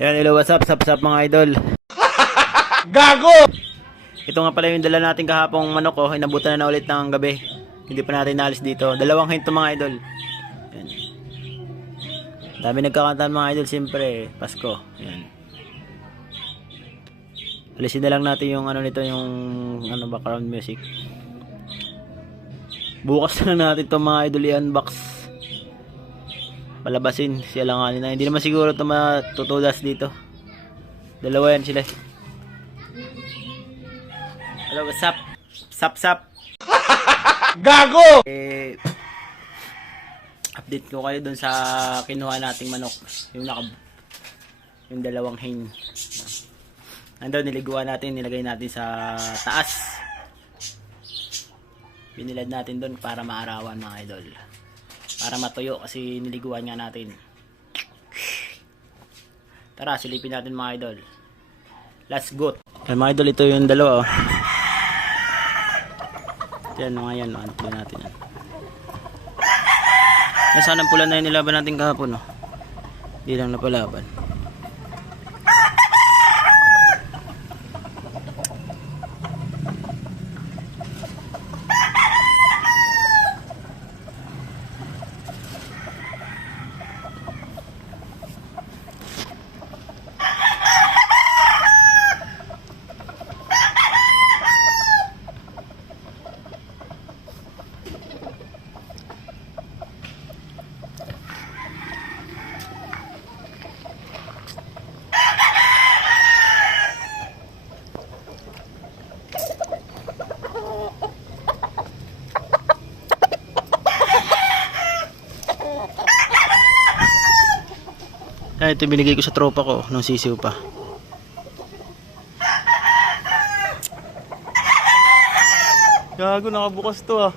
Yan, hello, what's up, mga idol. Gago! Ito nga pala yung dala natin kahapong manok, oh. Inabutan na ulit ng gabi. Hindi pa natin naalis dito. Dalawang hinto mga idol. Yan. Dami nagkakantahan mga idol, siyempre, Pasko. Yan. Alisin na lang natin yung ano nito, yung ano, background music. Bukas na lang natin itong mga idol i-unbox. Palabasin, siya lang na. Hindi naman siguro ito matutudas dito. Dalawa yan sila. Hello, what's up? Sap. Gago! Update ko kayo dun sa kinuha nating manok. Yung dalawang hen. Nandun, niliguan natin, nilagay natin sa taas. Binilad natin dun para maarawan mga idol. Para matuyo kasi niliguan nga natin. Tara, silipin natin mga idol. Let's go. Mga idol, ito yung dalawa, oh. Yan mga yan, ano pula natin yan. Nasaan ang pula na yung nilaban natin kahapon, oh. Hindi lang napalaban. Yan, ito binigay ko sa tropa ko nung sisiw pa. Gago, nakabukas to, ah.